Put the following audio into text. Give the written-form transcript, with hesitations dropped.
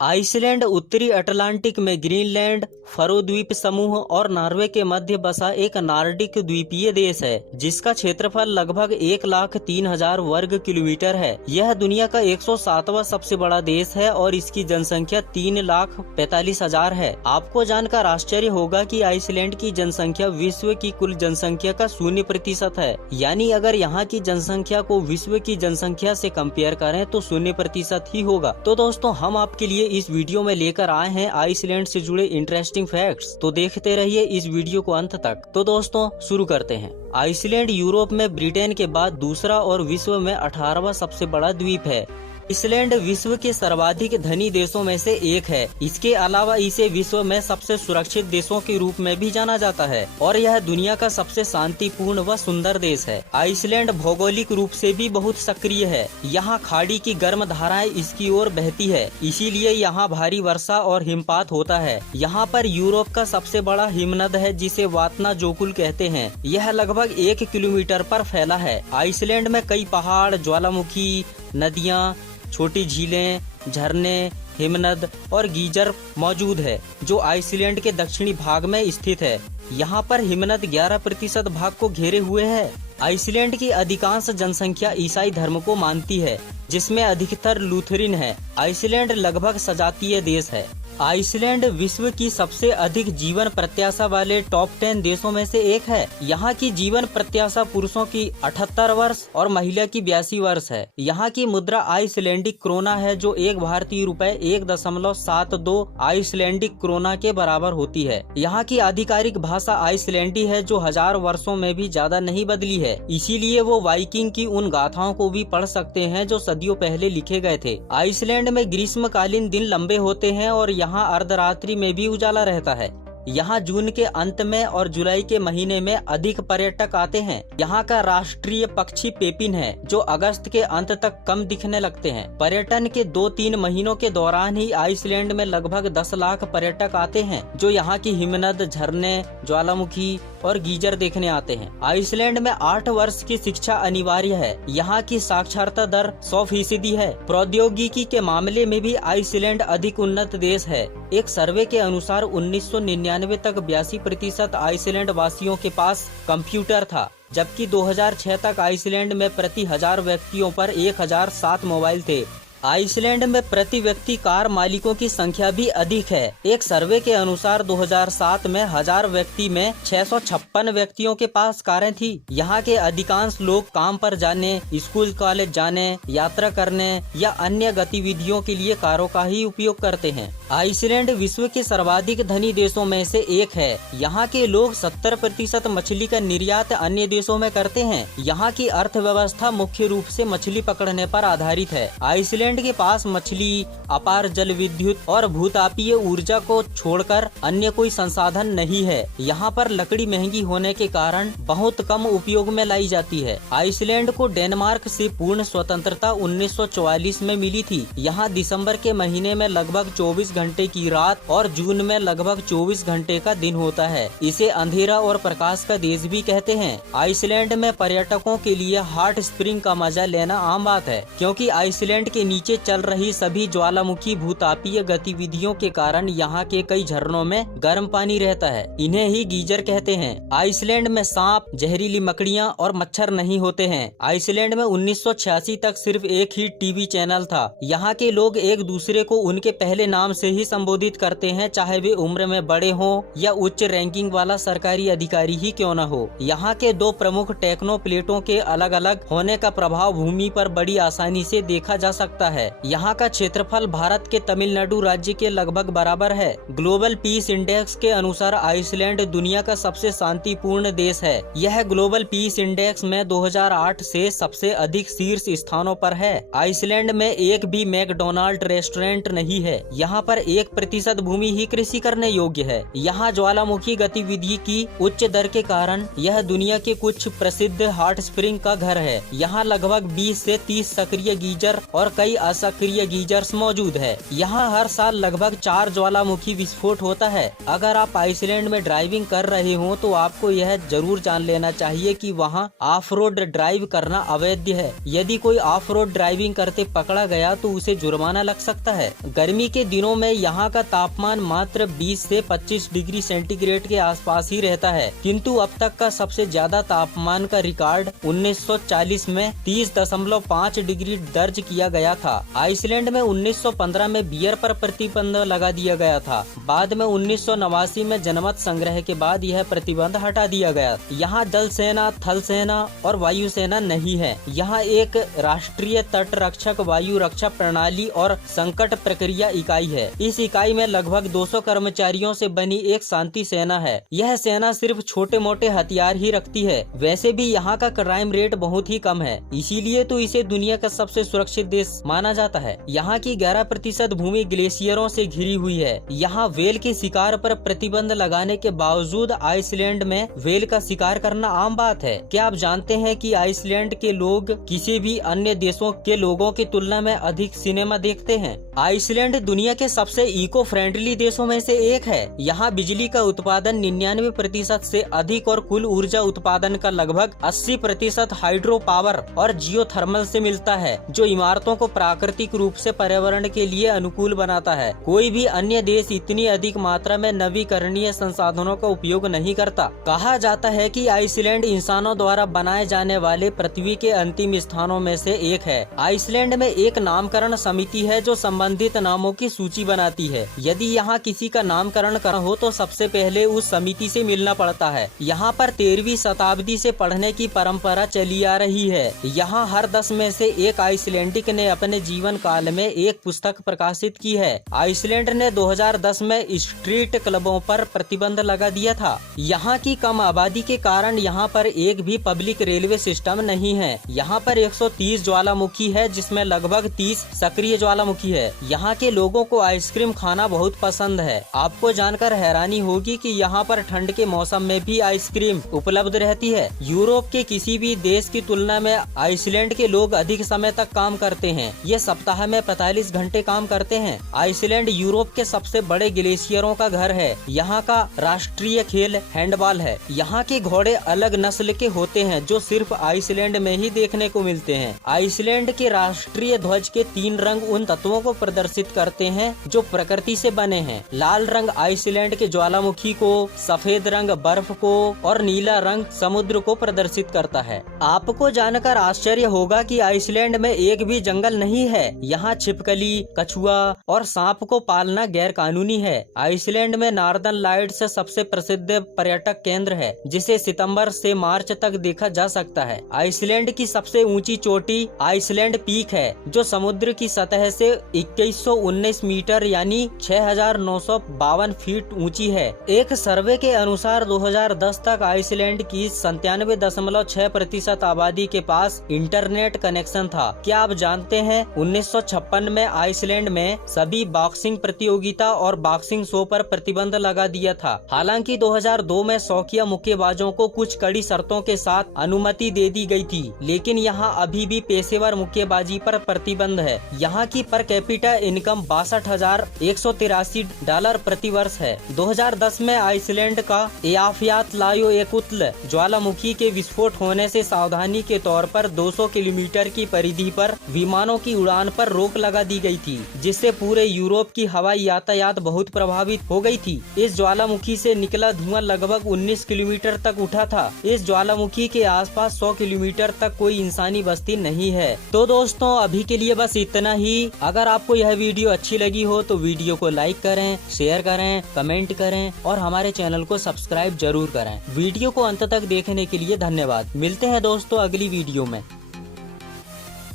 Iceland उत्तरी Atlantic में Greenland, furrow द्वीप समूह और नॉर्वे के मध्य बसा एक नॉर्डिक द्वीपीय देश है, जिसका क्षेत्रफल लगभग 1,03,000 वर्ग किलोमीटर है। यह दुनिया का 107वां सबसे बड़ा देश है और इसकी जनसंख्या 3,45,000 है। आपको जानकर आश्चर्य होगा कि आइसलैंड की जनसंख्या विश्व की कुल जनसंख्या का 0% है। यानी अगर यहाँ की जनसंख्या को विश्व की जनसंख्या से कंपेयर करें तो 0% ही होगा। तो दोस्तों, हम आपके लिए इस वीडियो में लेकर आए हैं आइसलैंड से जुड़े इंटरेस्टिंग फैक्ट्स, तो देखते रहिए इस वीडियो को अंत तक। तो दोस्तों, शुरू करते हैं। आइसलैंड यूरोप में ब्रिटेन के बाद दूसरा और विश्व में 18वां सबसे बड़ा द्वीप है। आइसलैंड विश्व के सर्वाधिक धनी देशों में से एक है। इसके अलावा इसे विश्व में सबसे सुरक्षित देशों के रूप में भी जाना जाता है और यह दुनिया का सबसे शांतिपूर्ण व सुंदर देश है। आइसलैंड भौगोलिक रूप से भी बहुत सक्रिय है। यहाँ खाड़ी की गर्म धाराएं इसकी ओर बहती है, इसीलिए यहाँ भारी वर्षा और हिमपात होता है। यहाँ पर यूरोप का सबसे बड़ा हिमनद है, जिसे वातना जोकुल कहते हैं। यह लगभग 1 किलोमीटर पर फैला है। आइसलैंड में कई पहाड़, ज्वालामुखी, नदियाँ, छोटी झीलें, झरने, हिमनद और गीजर मौजूद है, जो आइसलैंड के दक्षिणी भाग में स्थित है। यहाँ पर हिमनद 11% भाग को घेरे हुए है। आइसलैंड की अधिकांश जनसंख्या ईसाई धर्म को मानती है, जिसमें अधिकतर लूथरन है। आइसलैंड लगभग सजातीय देश है। आइसलैंड विश्व की सबसे अधिक जीवन प्रत्याशा वाले टॉप 10 देशों में से एक है। यहाँ की जीवन प्रत्याशा पुरुषों की 78 वर्ष और महिला की 82 वर्ष है। यहाँ की मुद्रा आइसलैंडिक क्रोना है, जो एक भारतीय रुपए 1.72 आइसलैंडिक क्रोना के बराबर होती है। यहाँ की आधिकारिक भाषा आइसलैंडी है, जो 1000 वर्षों में भी ज्यादा नहीं बदली है। इसीलिए वो वाइकिंग की उन गाथाओं को भी पढ़ सकते हैं जो सदियों पहले लिखे गए थे। आइसलैंड में ग्रीष्मकालीन दिन लंबे होते हैं और यहाँ अर्धरात्रि में भी उजाला रहता है। यहाँ जून के अंत में और जुलाई के महीने में अधिक पर्यटक आते हैं। यहाँ का राष्ट्रीय पक्षी पेपिन है, जो अगस्त के अंत तक कम दिखने लगते हैं। पर्यटन के 2-3 महीनों के दौरान ही आइसलैंड में लगभग 10 लाख पर्यटक आते हैं, जो यहाँ की हिमनद, झरने, ज्वालामुखी और गीजर देखने आते हैं। आइसलैंड में 8 वर्ष की शिक्षा अनिवार्य है। यहाँ की साक्षरता दर 100% है। प्रौद्योगिकी के मामले में भी आइसलैंड अधिक उन्नत देश है। एक सर्वे के अनुसार 1999 तक 82% आइसलैंड वासियों के पास कंप्यूटर था, जबकि 2006 तक आइसलैंड में प्रति 1000 व्यक्तियों पर 1007 मोबाइल थे। आइसलैंड में प्रति व्यक्ति कार मालिकों की संख्या भी अधिक है। एक सर्वे के अनुसार 2007 में 1000 व्यक्ति में 656 व्यक्तियों के पास कारें थी। यहाँ के अधिकांश लोग काम पर जाने, स्कूल कॉलेज जाने, यात्रा करने या अन्य गतिविधियों के लिए कारों का ही उपयोग करते हैं। आइसलैंड विश्व के सर्वाधिक धनी देशों में से एक है। यहाँ के लोग 70% मछली का निर्यात अन्य देशों में करते हैं। यहाँ की अर्थव्यवस्था मुख्य रूप से मछली पकड़ने पर आधारित है। आइसलैंड के पास मछली, अपार जल विद्युत और भूतापीय ऊर्जा को छोड़कर अन्य कोई संसाधन नहीं है। यहाँ पर लकड़ी महंगी होने के कारण बहुत कम उपयोग में लाई जाती है। आइसलैंड को डेनमार्क से पूर्ण स्वतंत्रता 1944 में मिली थी। यहाँ दिसंबर के महीने में लगभग 24 घंटे की रात और जून में लगभग 24 घंटे का दिन होता है। इसे अंधेरा और प्रकाश का देश भी कहते हैं। आइसलैंड में पर्यटकों के लिए हॉट स्प्रिंग का मजा लेना आम बात है, क्योंकि आइसलैंड के नीचे चल रही सभी ज्वालामुखी भूतापीय गतिविधियों के कारण यहाँ के कई झरनों में गर्म पानी रहता है। इन्हें ही गीजर कहते हैं। आइसलैंड में सांप, जहरीली मकड़ियाँ और मच्छर नहीं होते हैं। आइसलैंड में 1986 तक सिर्फ एक ही टीवी चैनल था। यहाँ के लोग एक दूसरे को उनके पहले नाम से ही संबोधित करते हैं, चाहे वे उम्र में बड़े हों या उच्च रैंकिंग वाला सरकारी अधिकारी ही क्यों न हो। यहाँ के 2 प्रमुख टेक्नो प्लेटों के अलग अलग होने का प्रभाव भूमि पर बड़ी आसानी से देखा जा सकता है। यहाँ का क्षेत्रफल भारत के तमिलनाडु राज्य के लगभग बराबर है। ग्लोबल पीस इंडेक्स के अनुसार आइसलैंड दुनिया का सबसे शांतिपूर्ण देश है। यह ग्लोबल पीस इंडेक्स में 2008 से सबसे अधिक शीर्ष स्थानों पर है। आइसलैंड में एक भी मैकडोनाल्ड रेस्टोरेंट नहीं है। यहाँ पर 1% भूमि ही कृषि करने योग्य है। यहाँ ज्वालामुखी गतिविधि की उच्च दर के कारण यह दुनिया के कुछ प्रसिद्ध हॉट स्प्रिंग का घर है। यहाँ लगभग 20 से 30 सक्रिय गीजर और कई असक्रिय गीजर्स मौजूद है। यहाँ हर साल लगभग 4 ज्वालामुखी विस्फोट होता है। अगर आप आइसलैंड में ड्राइविंग कर रहे हो तो आपको यह जरूर जान लेना चाहिए कि वहाँ ऑफ रोड ड्राइव करना अवैध है। यदि कोई ऑफ रोड ड्राइविंग करते पकड़ा गया तो उसे जुर्माना लग सकता है। गर्मी के दिनों में यहाँ का तापमान मात्र 20 से 25 डिग्री सेंटीग्रेड के आसपास ही रहता है, किंतु अब तक का सबसे ज्यादा तापमान का रिकॉर्ड 1940 में 30.5 डिग्री दर्ज किया गया था। आइसलैंड में 1915 में बियर पर प्रतिबंध लगा दिया गया था। बाद में 1989 में जनमत संग्रह के बाद यह प्रतिबंध हटा दिया गया। यहाँ जल सेना, थल सेना और वायु सेना नहीं है। यहाँ एक राष्ट्रीय तट रक्षक वायु रक्षा प्रणाली और संकट प्रक्रिया इकाई है। इस इकाई में लगभग 200 कर्मचारियों से बनी एक शांति सेना है। यह सेना सिर्फ छोटे मोटे हथियार ही रखती है। वैसे भी यहाँ का क्राइम रेट बहुत ही कम है, इसीलिए तो इसे दुनिया का सबसे सुरक्षित देश माना जाता है। यहाँ की 11% भूमि ग्लेशियरों से घिरी हुई है। यहाँ वेल के शिकार पर प्रतिबंध लगाने के बावजूद आइसलैंड में वेल का शिकार करना आम बात है। क्या आप जानते हैं कि आइसलैंड के लोग किसी भी अन्य देशों के लोगों की तुलना में अधिक सिनेमा देखते हैं? आइसलैंड दुनिया के सबसे इको फ्रेंडली देशों में से एक है। यहाँ बिजली का उत्पादन 99% से अधिक और कुल ऊर्जा उत्पादन का लगभग 80% हाइड्रो पावर और जियोथर्मल से मिलता है, जो इमारतों को प्राकृतिक रूप से पर्यावरण के लिए अनुकूल बनाता है। कोई भी अन्य देश इतनी अधिक मात्रा में नवीकरणीय संसाधनों का उपयोग नहीं करता। कहा जाता है कि आइसलैंड इंसानों द्वारा बनाए जाने वाले पृथ्वी के अंतिम स्थानों में से एक है। आइसलैंड में एक नामकरण समिति है जो संबंधित नामों की सूची बनाती है। यदि यहाँ किसी का नामकरण करना हो तो सबसे पहले उस समिति से मिलना पड़ता है। यहाँ पर 13वीं शताब्दी से पढ़ने की परंपरा चली आ रही है। यहाँ हर 10 में से एक आइसलैंडिक ने अपने जीवन काल में एक पुस्तक प्रकाशित की है। आइसलैंड ने 2010 में स्ट्रीट क्लबों पर प्रतिबंध लगा दिया था। यहाँ की कम आबादी के कारण यहाँ पर एक भी पब्लिक रेलवे सिस्टम नहीं है। यहाँ पर 130 ज्वालामुखी है, जिसमें लगभग 30 सक्रिय ज्वालामुखी है। यहाँ के लोगों को आइसक्रीम खाना बहुत पसंद है। आपको जानकर हैरानी होगी कि यहाँ पर ठंड के मौसम में भी आइसक्रीम उपलब्ध रहती है। यूरोप के किसी भी देश की तुलना में आइसलैंड के लोग अधिक समय तक काम करते हैं। ये सप्ताह में 45 घंटे काम करते हैं। आइसलैंड यूरोप के सबसे बड़े ग्लेशियरों का घर है। यहाँ का राष्ट्रीय खेल हैंडबॉल है। यहाँ के घोड़े अलग नस्ल के होते हैं जो सिर्फ आइसलैंड में ही देखने को मिलते हैं। आइसलैंड के राष्ट्रीय ध्वज के 3 रंग उन तत्वों को प्रदर्शित करते हैं जो प्रकृति से बने हैं। लाल रंग आइसलैंड के ज्वालामुखी को, सफेद रंग बर्फ को और नीला रंग समुद्र को प्रदर्शित करता है। आपको जानकर आश्चर्य होगा कि आइसलैंड में एक भी जंगल नहीं है। यहाँ छिपकली, कछुआ और सांप को पालना गैर कानूनी है। आइसलैंड में नॉर्दर्न लाइट्स सबसे प्रसिद्ध पर्यटक केंद्र है, जिसे सितंबर से मार्च तक देखा जा सकता है। आइसलैंड की सबसे ऊंची चोटी आइसलैंड पीक है, जो समुद्र की सतह से 2119 मीटर यानी 6952 फीट ऊंची है। एक सर्वे के अनुसार 2010 तक आइसलैंड की 97.6% आबादी के पास इंटरनेट कनेक्शन था। क्या आप जानते हैं 1956 में आइसलैंड में सभी बॉक्सिंग प्रतियोगिता और बॉक्सिंग शो पर प्रतिबंध लगा दिया था। हालांकि 2002 में शौकिया मुक्केबाजों को कुछ कड़ी शर्तों के साथ अनुमति दे दी गई थी, लेकिन यहाँ अभी भी पेशेवर मुक्केबाजी पर प्रतिबंध है। यहाँ की पर कैपिटा इनकम $62,183 प्रति वर्ष है। 2010 में आइसलैंड का एयाफयातलायोएकुत्ल ज्वालामुखी के विस्फोट होने से सावधानी के तौर पर 200 किलोमीटर की परिधि पर विमानों की उड़ान पर रोक लगा दी गई थी, जिससे पूरे यूरोप की हवाई यातायात बहुत प्रभावित हो गई थी। इस ज्वालामुखी से निकला धुआं लगभग 19 किलोमीटर तक उठा था। इस ज्वालामुखी के आसपास 100 किलोमीटर तक कोई इंसानी बस्ती नहीं है। तो दोस्तों, अभी के लिए बस इतना ही। अगर आपको यह वीडियो अच्छी लगी हो तो वीडियो को लाइक करें, शेयर करें, कमेंट करें और हमारे चैनल को सब्सक्राइब जरूर करें। वीडियो को अंत तक देखने के लिए धन्यवाद। मिलते हैं दोस्तों अगली वीडियो में।